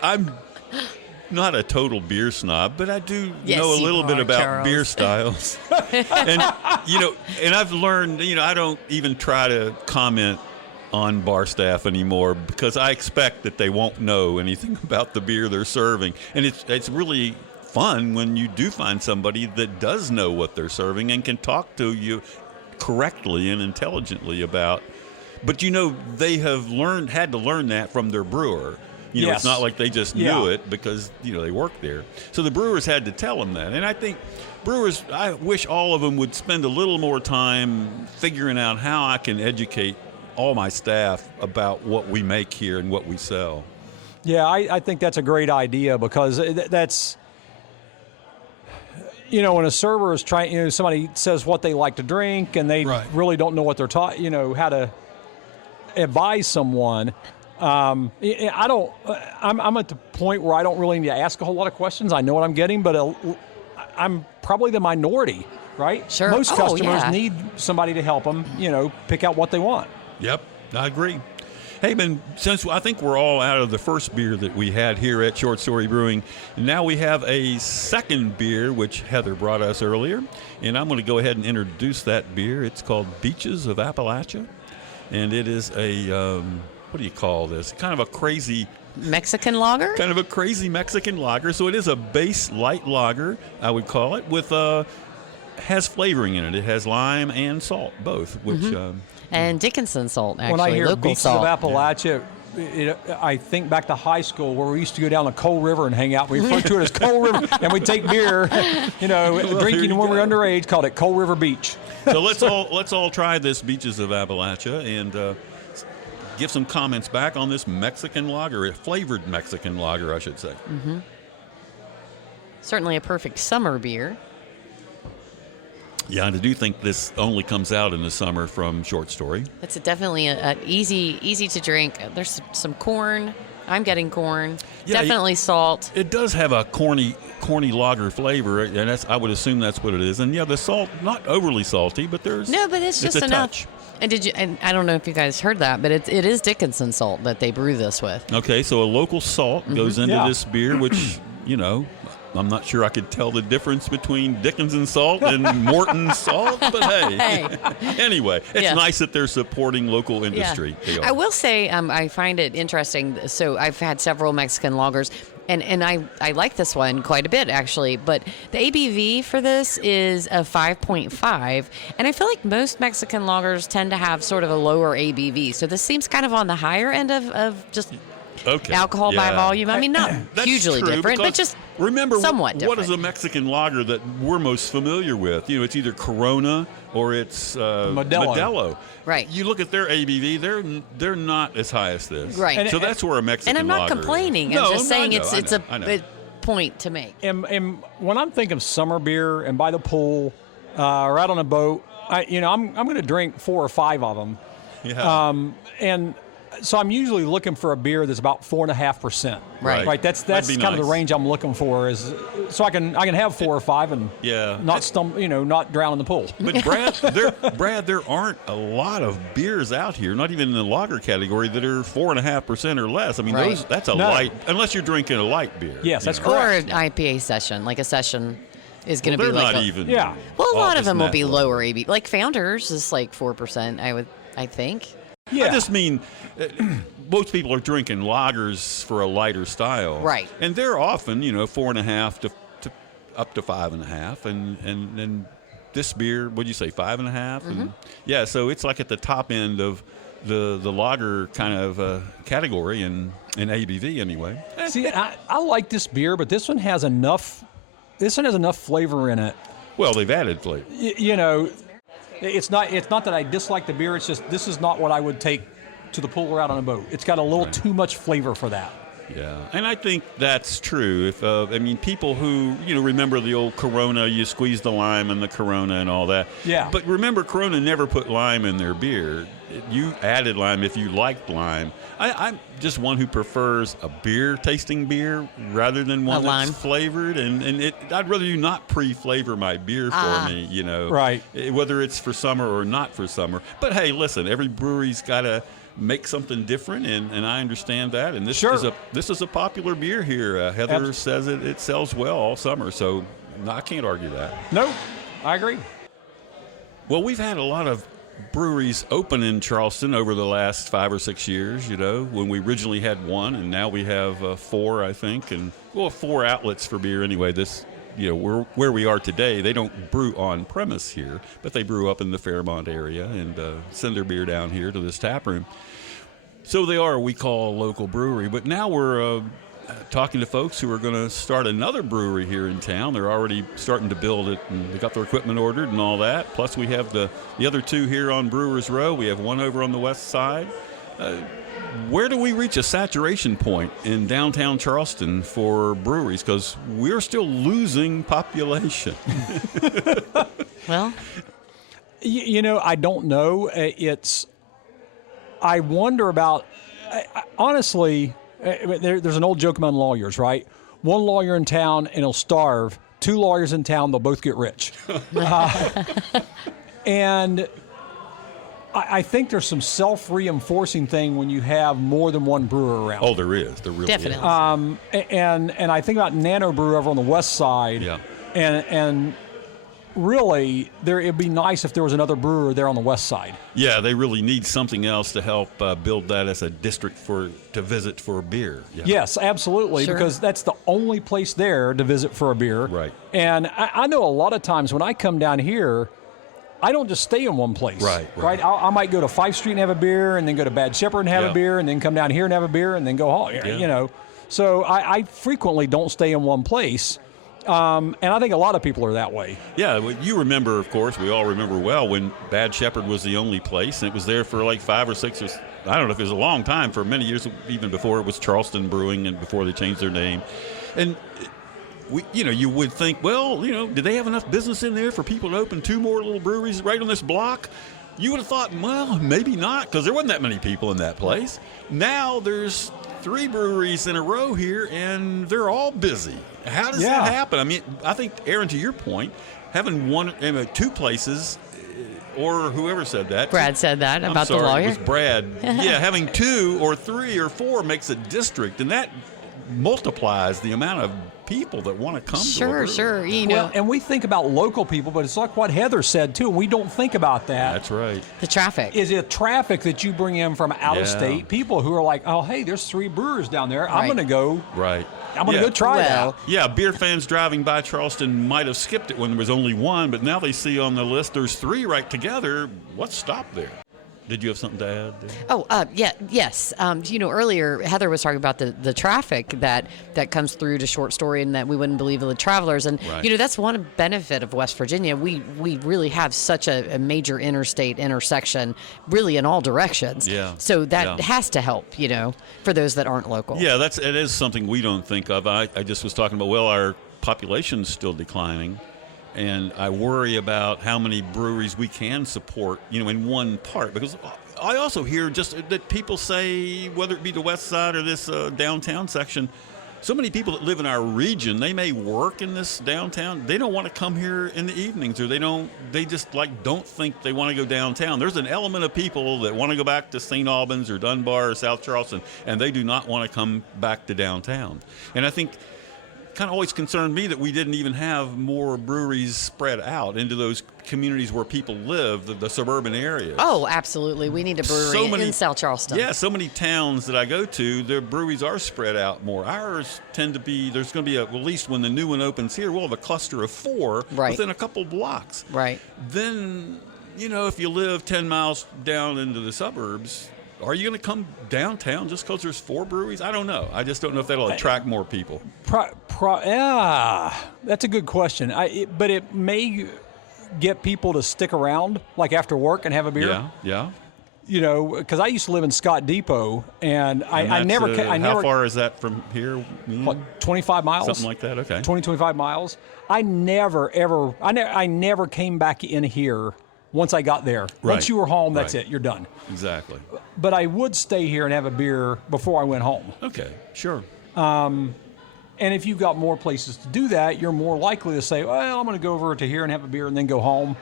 I'm not a total beer snob, but I do know a little bit about Charles. beer styles. And I've learned, I don't even try to comment on bar staff anymore, because I expect that they won't know anything about the beer they're serving. And it's really fun when you do find somebody that does know what they're serving and can talk to you correctly and intelligently about. But they have had to learn that from their brewer. Yes. It's not like they just knew it because they work there. So the brewers had to tell them that. And I think brewers, I wish all of them would spend a little more time figuring out how I can educate all my staff about what we make here and what we sell. Yeah, I think that's a great idea because that's, when a server is trying, somebody says what they like to drink and they Right. really don't know what they're taught, how to advise someone. I'm at the point where I don't really need to ask a whole lot of questions. I know what I'm getting, but I'm probably the minority, right? Sure. Most Oh, customers yeah. need somebody to help them, pick out what they want. Yep, I agree. Hey, Ben, since I think we're all out of the first beer that we had here at Short Story Brewing, now we have a second beer, which Heather brought us earlier, and I'm going to go ahead and introduce that beer. It's called Beaches of Appalachia, and it is a, what do you call this? Kind of a crazy... Mexican lager? Kind of a crazy Mexican lager. So it is a base light lager, I would call it, with has flavoring in it. It has lime and salt, both, which... And Dickinson salt, actually, When I hear local Beaches salt. of Appalachia, I think back to high school where we used to go down the Coal River and hang out. We referred to it as Coal River, and we'd take beer, drinking you when we were go. underage, called it Coal River Beach. So let's all try this Beaches of Appalachia and give some comments back on this Mexican lager, a flavored Mexican lager, I should say. Certainly a perfect summer beer. Yeah, and I do think this only comes out in the summer from Short Story. It's definitely an easy to drink. There's some corn. I'm getting corn. Yeah, Definitely salt. It does have a corny lager flavor, and I would assume that's what it is. And yeah, the salt, not overly salty, but there's No, but it's just a enough. touch. And I don't know if you guys heard that, but it is Dickinson salt that they brew this with. Okay, so a local salt goes into Yeah. this beer, which, I'm not sure I could tell the difference between Dickinson salt and Morton salt, but hey. Anyway, it's Yeah. nice that they're supporting local industry. They are. I will say I find it interesting. So I've had several Mexican lagers, and I like this one quite a bit, actually. But the ABV for this is a 5.5, and I feel like most Mexican lagers tend to have sort of a lower ABV. So this seems kind of on the higher end of just Okay. alcohol by Yeah. volume. I mean, not That's hugely true, different, but because just remember somewhat what is different. a Mexican lager that we're most familiar with? It's either Corona or it's Modelo. Right. You look at their ABV; they're not as high as this. Right. So that's where a Mexican And I'm not lager is. complaining. No, I'm just saying I it's know. a point to make. And when I'm thinking of summer beer and by the pool or out on a boat, I'm going to drink 4 or 5 of them. Yeah. And so I'm usually looking for a beer that's about 4.5%. Right. Right. That's That'd be kind of the nice. range I'm looking for, is so I can have 4 or 5 and Yeah. not drown in the pool. But Brad, there aren't a lot of beers out here, not even in the lager category, that are 4.5% or less. I mean, Right. that's a No. light, unless you're drinking a light beer. Yes, that's you know. correct. Or an IPA session, like a session is going Well, to be they're like not a, even. Yeah. Well, a all lot of just them will that be low. lower ABV. Like Founders is like 4%. I think. Yeah. I just mean, most people are drinking lagers for a lighter style, Right. And they're often, 4.5 to up to 5.5, and this beer, what'd you say, 5.5? And yeah, so it's like at the top end of the lager kind of category in ABV anyway. See, I like this beer, but this one has enough. This one has enough flavor in it. Well, they've added flavor. It's not that I dislike the beer. It's just this is not what I would take to the pool or out on a boat. It's got a little too much flavor for that. Yeah, and I think that's true. If people who remember the old Corona, you squeeze the lime in the Corona and all that. Yeah. But remember, Corona never put lime in their beer. You added lime if you liked lime. I'm just one who prefers a tasting beer rather than one A lime. that's flavored. And I'd rather you not pre-flavor my beer for me. Right. Whether it's for summer or not for summer. But hey, listen, every brewery's got to make something different, and I understand that. And this Sure. is a popular beer here. Heather says it sells well all summer, so I can't argue that. No, I agree. Well, we've had a lot of breweries open in Charleston over the last 5 or 6 years, when we originally had 1, and now we have 4, I think, and 4 outlets for beer anyway. This, where we are today, they don't brew on premise here, but they brew up in the Fairmont area and send their beer down here to this tap room. So they are, we call a local brewery, but now we're talking to folks who are going to start another brewery here in town. They're already starting to build it, and they got their equipment ordered and all that. Plus we have the other 2 here on Brewers Row. We have one over on the west side. Where do we reach a saturation point in downtown Charleston for breweries? Because we're still losing population. Well, I don't know. I wonder about, honestly, there's an old joke among lawyers, right? One lawyer in town and he'll starve. Two lawyers in town, they'll both get rich. And I think there's some self-reinforcing thing when you have more than one brewer around. Oh, there is. There really definitely. is. And I think about Nano Brew over on the west side. Yeah. And really, it'd be nice if there was another brewer there on the west side. Yeah, they really need something else to help build that as a district to visit for beer. Yeah. Yes, absolutely, Sure. because that's the only place there to visit for a beer. Right. And I know a lot of times when I come down here, I don't just stay in one place. Right. I might go to 5th Street and have a beer, and then go to Bad Shepherd and have Yeah. a beer, and then come down here and have a beer, and then go home. Yeah. So I frequently don't stay in one place. And I think a lot of people are that way. Yeah, well, you remember, of course, we all remember well when Bad Shepherd was the only place, and it was there for like 5 or 6 or I don't know if it was a long time, for many years, even before it was Charleston Brewing and before they changed their name. And you would think, well, did they have enough business in there for people to open 2 more little breweries right on this block? You would have thought, well, maybe not, because there wasn't that many people in that place. Now there's 3 breweries in a row here, and they're all busy. How does that happen? I mean, I think, Aaron, to your point, having 2 places, or whoever said that. Brad said that about the lawyer. It was Brad. Yeah, having 2 or 3 or 4 makes a district, and that multiplies the amount of people that want to come to a brewery. Sure. Well, and we think about local people, but it's like what Heather said, too. We don't think about that. That's right. The traffic. Is it traffic that you bring in from out of Yeah. state? People who are like, oh, hey, there's 3 brewers down there. I'm Right. going to go. Right. I'm going to go try Well, that. Yeah, beer fans driving by Charleston might have skipped it when there was only 1, but now they see on the list there's 3 right together. What's stopped there? Did you have something to add there? Oh, yes. Earlier Heather was talking about the traffic that comes through to Short Story, and that we wouldn't believe the travelers. And Right. that's one benefit of West Virginia. We really have such a major interstate intersection, really in all directions. Yeah. So that Yeah. has to help, for those that aren't local. Yeah, it is something we don't think of. I just was talking about, our population's still declining, and I worry about how many breweries we can support, in one part. Because I also hear just that people say, whether it be the west side or this downtown section, so many people that live in our region, they may work in this downtown. They don't want to come here in the evenings, or they just don't think they want to go downtown. There's an element of people that want to go back to St. Albans or Dunbar or South Charleston, and they do not want to come back to downtown. And I think kind of always concerned me that we didn't even have more breweries spread out into those communities where people live, the suburban areas. Oh, absolutely. We need a brewery in South Charleston. Yeah, so many towns that I go to, their breweries are spread out more. Ours tend to be, there's going to be, at least when the new one opens here, we'll have a cluster of 4 within a couple blocks. Right. Then, if you live 10 miles down into the suburbs, are you going to come downtown just because there's 4 breweries? I don't know. I just don't know if that'll attract more people. That's a good question. But it may get people to stick around, like after work, and have a beer. Yeah. Because I used to live in Scott Depot, and I never. How far is that from here? What, 25 miles? Something like that. Okay. 25 miles. I never came back in here once I got there. Right. Once you were home, that's Right. it. You're done. Exactly. But I would stay here and have a beer before I went home. Okay. Sure. And if you've got more places to do that, you're more likely to say, well, I'm going to go over to here and have a beer and then go home.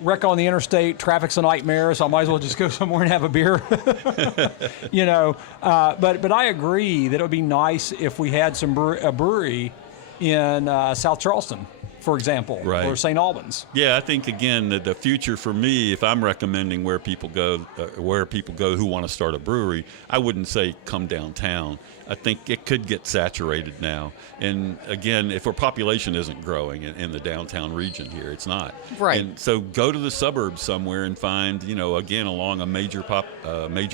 Wreck on the interstate, traffic's a nightmare, so I might as well just go somewhere and have a beer. But I agree that it would be nice if we had a brewery in South Charleston, for example, Right. or St. Albans. Yeah, I think again that the future for me, if I'm recommending where people go who want to start a brewery, I wouldn't say come downtown. I think it could get saturated now. And again, if our population isn't growing in the downtown region here, it's not. Right. And so go to the suburbs somewhere and find, again, along a major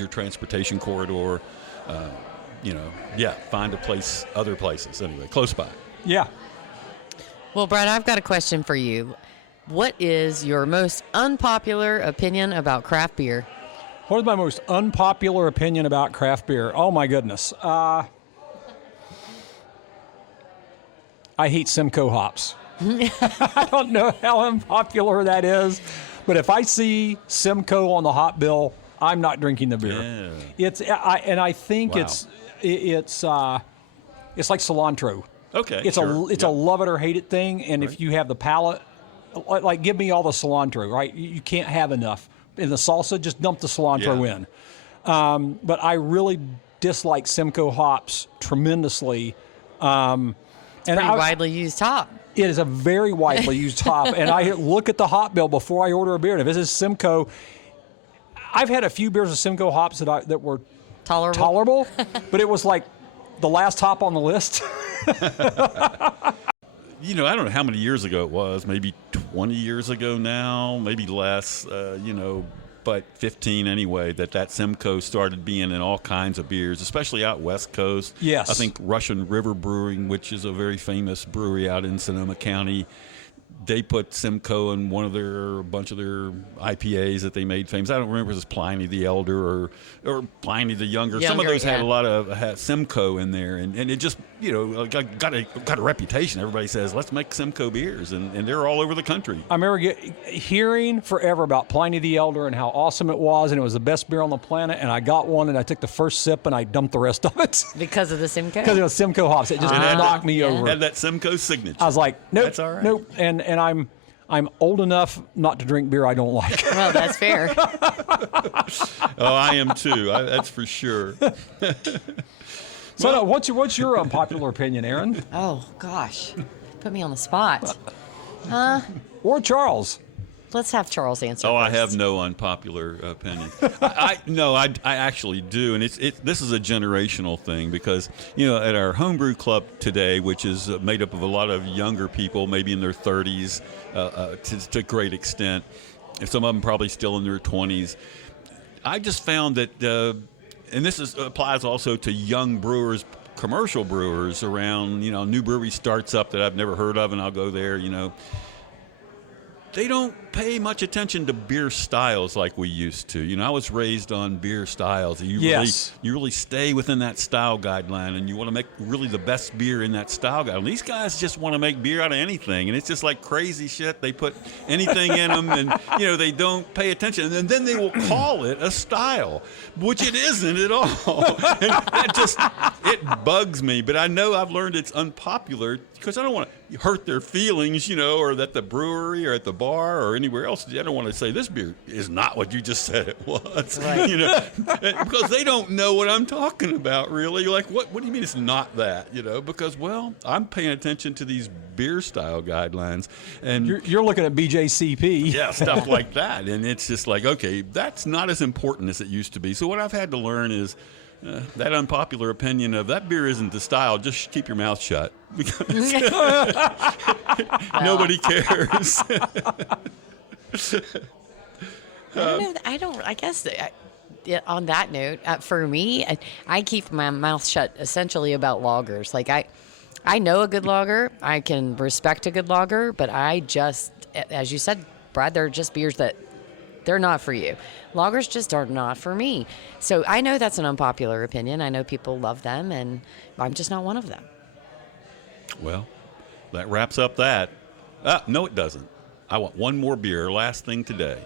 transportation corridor, find a place, other places anyway, close by. Yeah. Well, Brad, I've got a question for you. What is your most unpopular opinion about craft beer? What is my most unpopular opinion about craft beer? Oh, my goodness. I hate Simcoe hops. I don't know how unpopular that is, but if I see Simcoe on the hop bill, I'm not drinking the beer. Yeah. I think Wow. it's like cilantro. Okay. It's a love it or hate it thing, and if you have the palate, like give me all the cilantro, right? You can't have enough. In the salsa, just dump the cilantro in. But I really dislike Simcoe hops tremendously. And Pretty widely used hop. it is a very widely used hop, and I look at the hop bill before I order a beer. And if this is Simcoe, I've had a few beers of Simcoe hops that were tolerable, but it was like the last hop on the list. You know, I don't know how many years ago it was, maybe 20 years ago now, maybe less, but 15 anyway, that Simcoe started being in all kinds of beers, especially out West Coast. Yes. I think Russian River Brewing, which is a very famous brewery out in Sonoma County, they put Simcoe in a bunch of their IPAs that they made famous. I don't remember if it was Pliny the Elder or Pliny the Younger. Some of those had a lot of Simcoe in there, and it just, got a reputation. Everybody says, let's make Simcoe beers, and they're all over the country. I remember hearing forever about Pliny the Elder and how awesome it was, and it was the best beer on the planet, and I got one, and I took the first sip, and I dumped the rest of it. Because of the Simcoe? Because it was Simcoe hops. It just knocked me over. Had that Simcoe signature. I was like, nope, That's all right. nope. And I'm old enough not to drink beer I don't like. Well, that's fair. Oh, I am too. That's for sure. So, what's your unpopular opinion, Aaron? Oh, gosh. Put me on the spot. Or Charles? Let's have Charles answer Oh, I first. have no unpopular opinion. I actually do, and this is a generational thing because at our homebrew club today, which is made up of a lot of younger people, maybe in their 30s, to a great extent, and some of them probably still in their 20s. I just found that, and this applies also to young brewers, commercial brewers around. New brewery starts up that I've never heard of, and I'll go there. They don't pay much attention to beer styles like we used to. I was raised on beer styles. You really stay within that style guideline, and you want to make really the best beer in that style guideline. These guys just want to make beer out of anything, and it's just like crazy shit. They put anything in them, and they don't pay attention, and then they will call it a style, which it isn't at all. And it bugs me. But I know I've learned it's unpopular because I don't want to hurt their feelings, or at the brewery or at the bar or anywhere else. I don't want to say this beer is not what you just said it was, Right. because they don't know what I'm talking about, really. Like, what do you mean it's not that? Because, I'm paying attention to these beer style guidelines. And You're looking at BJCP. yeah, stuff like that. And it's just like, okay, that's not as important as it used to be. So what I've had to learn is that unpopular opinion of that beer isn't the style, just keep your mouth shut. Because nobody cares. I guess on that note, for me, I keep my mouth shut essentially about lagers. Like I know a good lager, I can respect a good lager, but I just, as you said, Brad, they're just beers that they're not for you. Lagers just are not for me. So I know that's an unpopular opinion. I know people love them, and I'm just not one of them. Well, that wraps up that. No, it doesn't. I want one more beer, last thing today.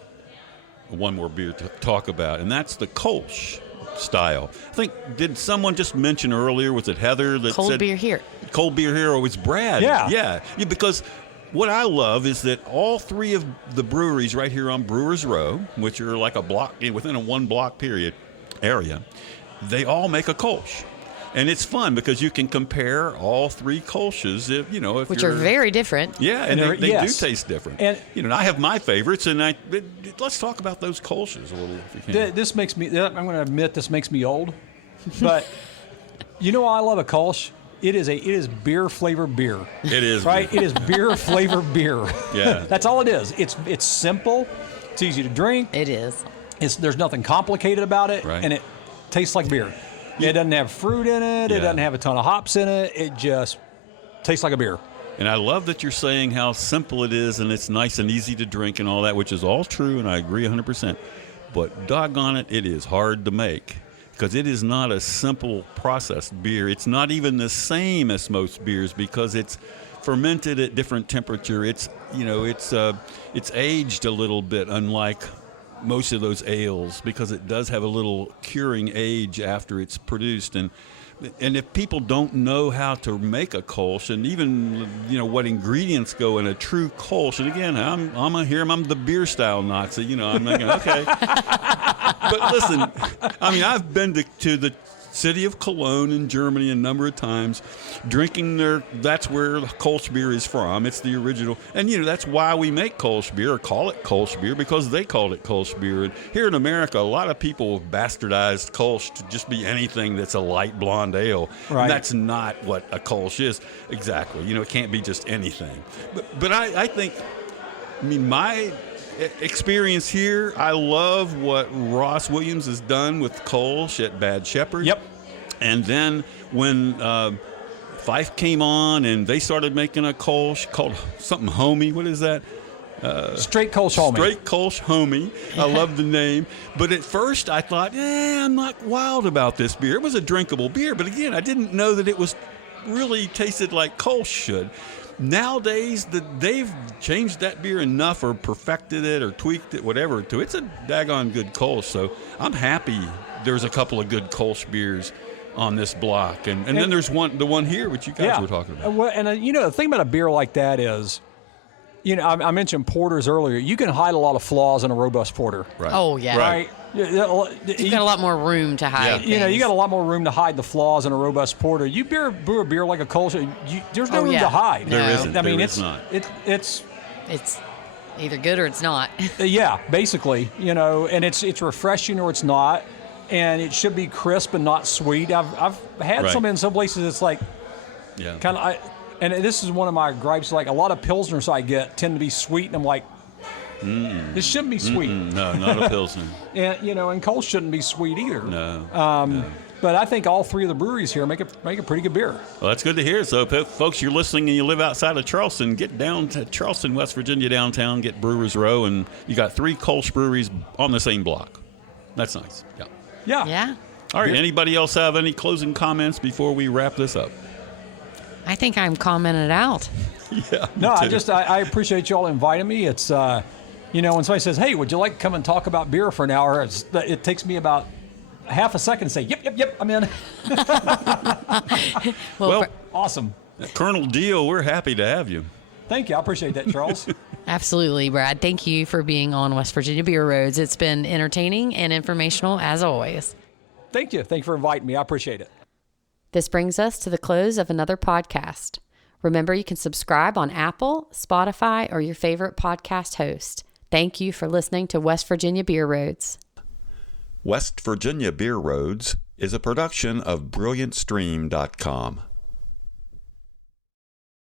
One more beer to talk about, and that's the Kolsch style. I think, did someone just mention earlier, was it Heather that Cold said beer here. Cold beer here, or was Brad? Yeah, because what I love is that all three of the breweries right here on Brewers Row, which are like a block, within a 1 block period area, they all make a Kolsch. And it's fun because you can compare all three Kolsches, Which are very different. Yeah, and they yes. do taste different. And I have my favorites, and let's talk about those Kolsches a little, if you can. This makes me, I'm going to admit this makes me old, but I love a Kolsch. It is beer flavored beer. It is. Right? It is beer flavored beer. Yeah. That's all it is. It's simple. It's easy to drink. It is. There's nothing complicated about it. Right. And it tastes like beer. It doesn't have fruit in it. Yeah. It doesn't have a ton of hops in it. It just tastes like a beer. And I love that you're saying how simple it is, and it's nice and easy to drink and all that, which is all true, and I agree 100%. but doggone it, it is hard to make because it is not a simple processed beer. It's not even the same as most beers because it's fermented at different temperature. It's aged a little bit, unlike most of those ales, because it does have a little curing age after it's produced. And if people don't know how to make a Kolsch, and even what ingredients go in a true Kolsch, and again, I'm the beer style Nazi. I'm thinking, okay. But listen, I've been to the city of Cologne in Germany a number of times, drinking that's where Kolsch beer is from. It's the original. And, that's why we make Kolsch beer, or call it Kolsch beer, because they called it Kolsch beer. And here in America, a lot of people have bastardized Kolsch to just be anything that's a light blonde ale. Right. And that's not what a Kolsch is. Exactly. It can't be just anything. But I think, my experience here, I love what Ross Williams has done with Kolsch at Bad Shepherd. Yep. And then when Fife came on and they started making a Kolsch called something Homie. What is that? Straight Kolsch Homie. Straight Kolsch Homie. I love the name. But at first I thought, I'm not wild about this beer. It was a drinkable beer. But again, I didn't know that it was really tasted like Kolsch should. Nowadays, they've changed that beer enough, or perfected it, or tweaked it, whatever, it's a daggone good Kolsch. So I'm happy there's a couple of good Kolsch beers on this block, and then there's the one here, which you guys were talking about. Well, and the thing about a beer like that is, I mentioned porters earlier. You can hide a lot of flaws in a robust porter. Right. Oh, yeah. Right. You've got a lot more room to hide. Yeah. You got a lot more room to hide the flaws in a robust porter. You brew a beer like a Kolsch, there's no room to hide. There isn't. It's not. It's either good or it's not. Yeah, basically, and it's refreshing or it's not, and it should be crisp and not sweet. I've had some in some places. It's like kind of, and this is one of my gripes. Like a lot of pilsners I get tend to be sweet, and I'm like, this shouldn't be sweet. No, not a Pilsner. And and Kolsch shouldn't be sweet either. No. No. But I think all three of the breweries here make a pretty good beer. Well, that's good to hear. So, folks, you're listening and you live outside of Charleston, get down to Charleston, West Virginia, downtown, get Brewers Row, and you got 3 Kolsch breweries on the same block. That's nice. Yeah. Yeah. All right. Anybody else have any closing comments before we wrap this up? I think I'm commented out. Yeah. No, I appreciate y'all inviting me. It's when somebody says, "Hey, would you like to come and talk about beer for an hour?" It takes me about half a second to say, "Yep, I'm in." Well, awesome. Colonel Deal, we're happy to have you. Thank you. I appreciate that, Charles. Absolutely, Brad. Thank you for being on West Virginia Beer Roads. It's been entertaining and informational as always. Thank you. Thank you for inviting me. I appreciate it. This brings us to the close of another podcast. Remember, you can subscribe on Apple, Spotify, or your favorite podcast host. Thank you for listening to West Virginia Beer Roads. West Virginia Beer Roads is a production of BrilliantStream.com.